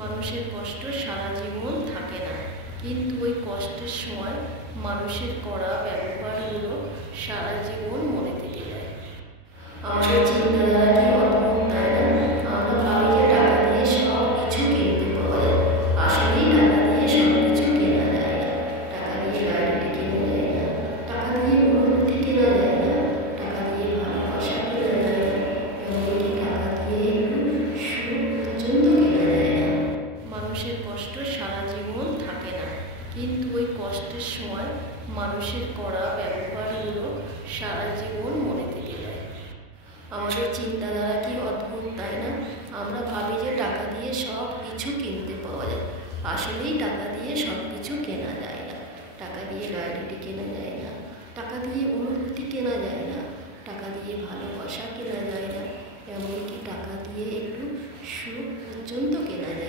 মানুষের কষ্ট সারা জীবন থাকে না, কিন্তু ওই কষ্টের সময় মানুষের করা ব্যবহারগুলো সারা জীবন মনে থেকে যায়। আমাদের চিন্তাধারা কি অদ্ভুত, তাই না? আমরা ভাবি যে টাকা দিয়ে সব কিছু কিনতে পাওয়া যায়। আসলেই টাকা দিয়ে সব কিছু কেনা যায় না। টাকা দিয়ে গাড়িটি কেনা যায় না, টাকা দিয়ে অনুভূতি কেনা যায় না, টাকা দিয়ে ভালোবাসা কেনা যায় না, এমনকি টাকা দিয়ে সুখ পর্যন্ত কেনা যায় না। মানুষের কষ্ট সারা জীবন থাকে না, কিন্তু ওই কষ্টের সময় মানুষের করা ব্যবহারগুলো সারা জীবন মনে থেকে যায়। আমাদের চিন্তাধারা কি অদ্ভুত, তাই না? আমরা ভাবি যে টাকা দিয়ে সব কিছু কিনতে পাওয়া যায়। আসলেই টাকা দিয়ে সব কিছু কেনা যায় না। টাকা দিয়ে গাড়িটি কেনা যায় না, টাকা দিয়ে অনুভূতি কেনা যায় না, টাকা দিয়ে ভালোবাসা কেনা যায় না, এমনকি টাকা দিয়ে একটু সুখ পর্যন্ত কেনা যায়।